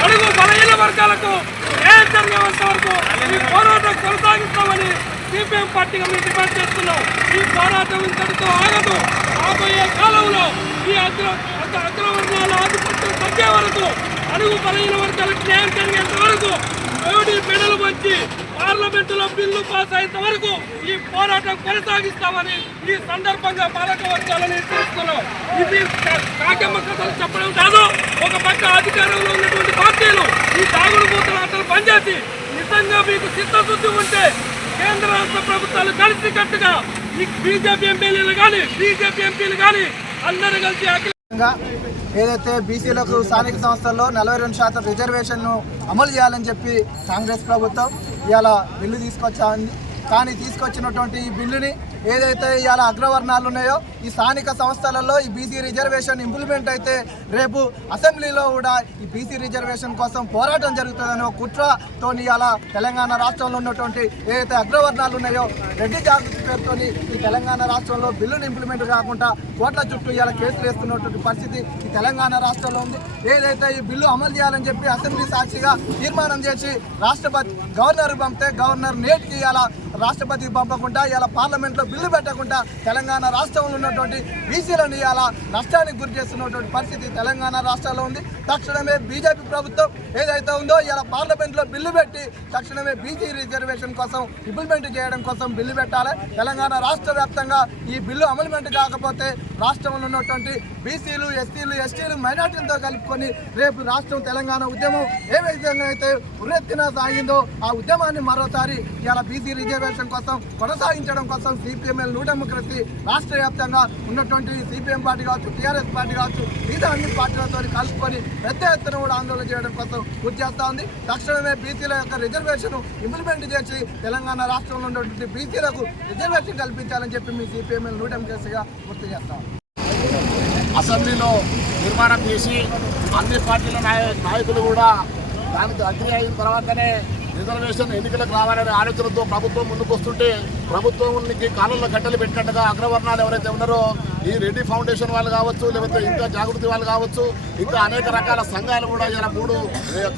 బడుగు బలహీన వర్గాలకు న్యాయం జరిగేంత వరకు ఈ పోరాటం కొనసాగిస్తామని సిపిఎం పార్టీగా మేము డిమాండ్ చేస్తున్నాం. ఈ పోరాటం ఇంతటితో ఆగదు. రాబోయే కాలంలో ఈ అగ్రవర్ణాల ఆధిపత్యం తగ్గే వరకు, అడుగు బలహీన వర్గాలకు న్యాయం జరిగేంత వరకు, మోడీ మెడలు వంచి పార్లమెంటులో బిల్లు పాస్ అయ్యేంత వరకు ఈ పోరాటం కొనసాగిస్తామని ఈ సందర్భంగా పాలక వర్గాలను హెచ్చరిస్తున్నాం. ఇది కాకెమ్మ కథలు చెప్పడం కాదు. ఒక పక్క అధికారంలో ఉన్నటువంటి పార్టీలు ఈ దాగుడు మూతల ఆటలు పనిచేసి నిజంగా మీకు చిత్తశుద్ధి ఉంటే కేంద్ర రాష్ట్ర ప్రభుత్వాలు కలిసి కట్టుగా ఈ బీజేపీ ఎమ్మెల్యేలు కానీ బీజేపీ ఎంపీలు కానీ అందరూ కలిసి ఏదైతే బీసీలకు స్థానిక సంస్థల్లో 42% రిజర్వేషన్ను అమలు చేయాలని చెప్పి కాంగ్రెస్ ప్రభుత్వం ఇవాళ బిల్లు తీసుకొచ్చింది. కానీ తీసుకొచ్చినటువంటి ఈ బిల్లుని ఏదైతే ఇవాళ అగ్రవర్ణాలు ఉన్నాయో ఈ స్థానిక సంస్థలలో ఈ బీసీ రిజర్వేషన్ ఇంప్లిమెంట్ అయితే రేపు అసెంబ్లీలో కూడా ఈ బీసీ రిజర్వేషన్ కోసం పోరాటం జరుగుతుందనే కుట్రతో ఇవాళ తెలంగాణ రాష్ట్రంలో ఉన్నటువంటి ఏదైతే అగ్రవర్ణాలు ఉన్నాయో రెడ్డి జాగృతి పేరుతో ఈ తెలంగాణ రాష్ట్రంలో బిల్లును ఇంప్లిమెంట్ కాకుండా కోట్ల చుట్టూ ఇవాళ కేసులు వేస్తున్నటువంటి పరిస్థితి ఈ తెలంగాణ రాష్ట్రంలో ఉంది. ఏదైతే ఈ బిల్లు అమలు చేయాలని చెప్పి అసెంబ్లీ సాక్షిగా తీర్మానం చేసి రాష్ట్రపతి గవర్నర్ పంపితే గవర్నర్ నేటికి ఇవాళ రాష్ట్రపతికి పంపకుండా ఇలా పార్లమెంట్లో బిల్లు పెట్టకుండా తెలంగాణ రాష్ట్రంలో ఉన్నటువంటి బీసీలను ఇవాళ నష్టానికి గురి చేస్తున్నటువంటి పరిస్థితి తెలంగాణ రాష్ట్రంలో ఉంది. తక్షణమే బీజేపీ ప్రభుత్వం ఏదైతే ఉందో ఇలా పార్లమెంట్లో బిల్లు పెట్టి తక్షణమే బీసీ రిజర్వేషన్ కోసం ఇంప్లిమెంట్ చేయడం కోసం బిల్లు పెట్టాలి. తెలంగాణ రాష్ట్ర వ్యాప్తంగా ఈ బిల్లు అమలుమెంట్ కాకపోతే రాష్ట్రంలో ఉన్నటువంటి బీసీలు, ఎస్సీలు, ఎస్టీలు, మైనార్టీలతో కలుపుకొని రేపు రాష్ట్రం తెలంగాణ ఉద్యమం ఏ విధంగా అయితే ఉరెత్తిన సాగిందో ఆ ఉద్యమాన్ని మరోసారి ఇలా బీసీ రిజర్వేషన్ కోసం కొనసాగించడం కోసం సిపిఎంఎల్ న్యూ డెమోక్రసీ రాష్ట్ర వ్యాప్తంగా ఉన్నటువంటి సిపిఎం పార్టీ కావచ్చు, టీఆర్ఎస్ పార్టీ కావచ్చు, మిగతా అన్ని పార్టీలతో కలుపుకొని పెద్ద ఎత్తున కూడా ఆందోళన చేయడం కోసం కృషి చేస్తూ ఉంది. తక్షణమే బీసీల యొక్క రిజర్వేషన్ ఇంప్లిమెంట్ చేసి తెలంగాణ రాష్ట్రంలో ఉన్నటువంటి బీసీలకు రిజర్వేషన్ కల్పించాలని చెప్పి మీ సిపిఎంఎల్ న్యూ డెమోక్రసీగా గుర్తు చేస్తాం. అసెంబ్లీలో తీర్మానం చేసి అన్ని పార్టీల నాయకులు కూడా దానికి అగ్రి అయిన తర్వాతనే రిజర్వేషన్ ఎన్నికలకు రావాలనే ఆలోచనతో ప్రభుత్వం ముందుకు వస్తుంటే ప్రభుత్వానికి కాలంలో గట్టలు పెట్టినట్టుగా అగ్రవర్ణాలు ఎవరైతే ఉన్నారో ఈ రెడ్డి ఫౌండేషన్ వాళ్ళు కావచ్చు, లేకపోతే ఇంకా జాగృతి వాళ్ళు కావచ్చు, ఇంకా అనేక రకాల సంఘాలు కూడా ఇలా 3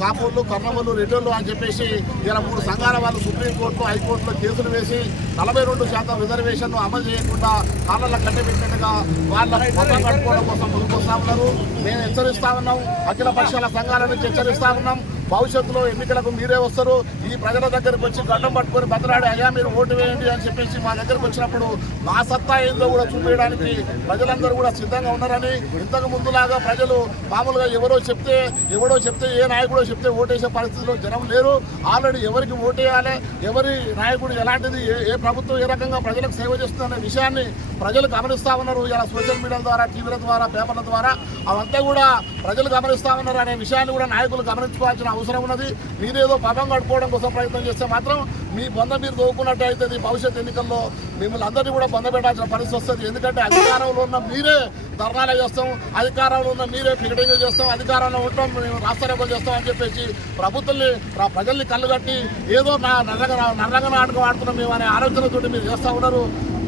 కాపులు, కర్ణములు, రెడ్డిళ్ళు అని చెప్పేసి ఇలా 3 సంఘాల వాళ్ళు సుప్రీంకోర్టులో, హైకోర్టులో కేసులు వేసి 42% రిజర్వేషన్ అమలు చేయకుండా కాలంలో కట్టబెట్టినట్టుగా వాళ్ళ మొత్తం కట్టుకోవడం కోసం ముందుకు వస్తూ ఉన్నారు. మేము హెచ్చరిస్తా ఉన్నాం, అఖిల పక్షాల సంఘాల నుంచి హెచ్చరిస్తా ఉన్నాం. భవిష్యత్తులో ఎన్నికలకు మీరే వస్తారు, ఈ ప్రజల దగ్గరకు వచ్చి గడ్డం పట్టుకొని బతలాడి అయ్యా మీరు ఓటు వేయండి అని చెప్పేసి మా దగ్గరకు వచ్చినప్పుడు మా సత్తా ఏందో కూడా చూపించడానికి ప్రజలందరూ కూడా సిద్ధంగా ఉన్నారని, ఇంతకు ముందులాగా ప్రజలు మామూలుగా ఎవడో చెప్తే ఏ నాయకుడో చెప్తే ఓటేసే పరిస్థితిలో జనం లేరు. ఆల్రెడీ ఎవరికి ఓటేయాలి, ఎవరి నాయకుడు ఎలాంటిది, ఏ ప్రభుత్వం ఏ రకంగా ప్రజలకు సేవ చేస్తుందనే విషయాన్ని ప్రజలు గమనిస్తూ ఉన్నారు. ఇలా సోషల్ మీడియా ద్వారా, టీవీల ద్వారా, పేపర్ల ద్వారా అవంతా కూడా ప్రజలు గమనిస్తూ ఉన్నారు అనే విషయాన్ని కూడా నాయకులు గమనించుకోవాల్సిన అవసరం ఉన్నది. మీరేదో పాపం కట్టుకోవడం కోసం ప్రయత్నం చేస్తే మాత్రం మీ బొంద మీరు దోకున్నట్టు అవుతుంది. భవిష్యత్ ఎన్నికల్లో మిమ్మల్ని అందరినీ కూడా బొంద పెట్టాల్సిన పరిస్థితి వస్తుంది. ఎందుకంటే అధికారంలో ఉన్న మీరే ధర్నాలు చేస్తాం, అధికారంలో ఉన్న మీరే పికెటింగ్ చేస్తాం, అధికారంలో ఉంటాం, మేము రాష్ట్రాలు చేస్తాం అని చెప్పేసి ప్రజల్ని కళ్ళు కట్టి ఏదో నర్రంగా నాటకం ఆడుతున్నాం మేము అనే ఆలోచనతో మీరు చేస్తూ ఉన్నారు.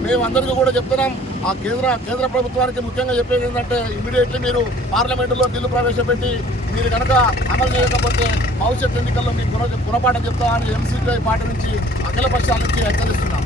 మేము అందరికీ కూడా చెప్తున్నాం, ఆ కేంద్ర ప్రభుత్వానికి ముఖ్యంగా చెప్పేది ఏంటంటే ఇమీడియట్లీ మీరు పార్లమెంటులో బిల్లు ప్రవేశపెట్టి మీరు కనుక అమలు చేయకపోతే భవిష్యత్ ఎన్నికల్లో మీకు గుణపాఠం చెప్తామని ఎంసీపీ పార్టీ నుంచి అఖిల పక్షాల నుంచి హెచ్చరిస్తున్నాం.